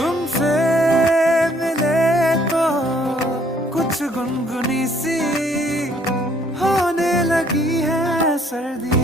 तुमसे मिले तो कुछ गुनगुनी सी होने लगी है सर्दी।